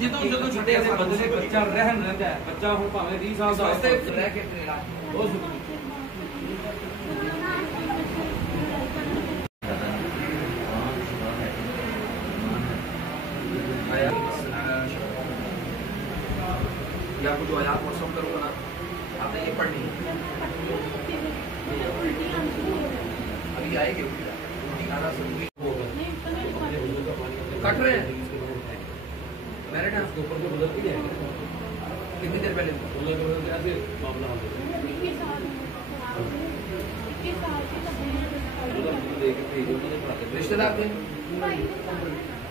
ਜਦੋਂ ਜਦੋਂ ਛੱਡੇ ਅਸੀਂ ਬਦਲੇ ਬੱਚਾ ਰਹਿਣ ਰਹਿੰਦਾ ਹੈ ਬੱਚਾ ਹੁਣ ਭਾਵੇਂ 20 ਸਾਲ ਦਾ ਹੋਵੇ ਰਹਿ ਕੇ ਬਹੁਤ या कुछ आयात व्हाट्सएप करूँगा ना आपने ये पढ़नी अभी आएगी कट रहे हैं मैंने ना उसके ऊपर को बदल के जाएगा कितनी देर पहले ऐसे मामला रिश्तेदार थे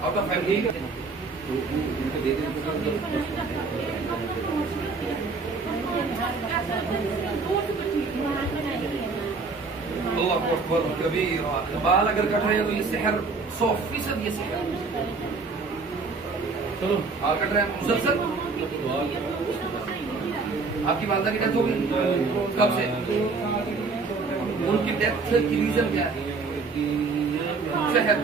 आउट ऑफ फैमिली उनको दे दें कभी बाल अगर कट रहे हैं तो ये सेहर 100% ये सेहर चलो बाल कट रहे हैं मुसलसल। आपकी वालदा की डेथ हो गई कब से? उनकी डेथ की रीजन क्या है? सेहर।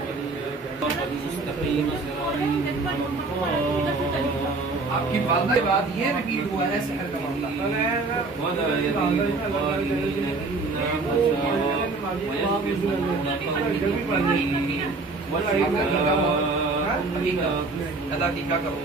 आपकी वालदा के बाद ये रिपीट हुआ है सेहर का मामला। अदा की क्या करूँ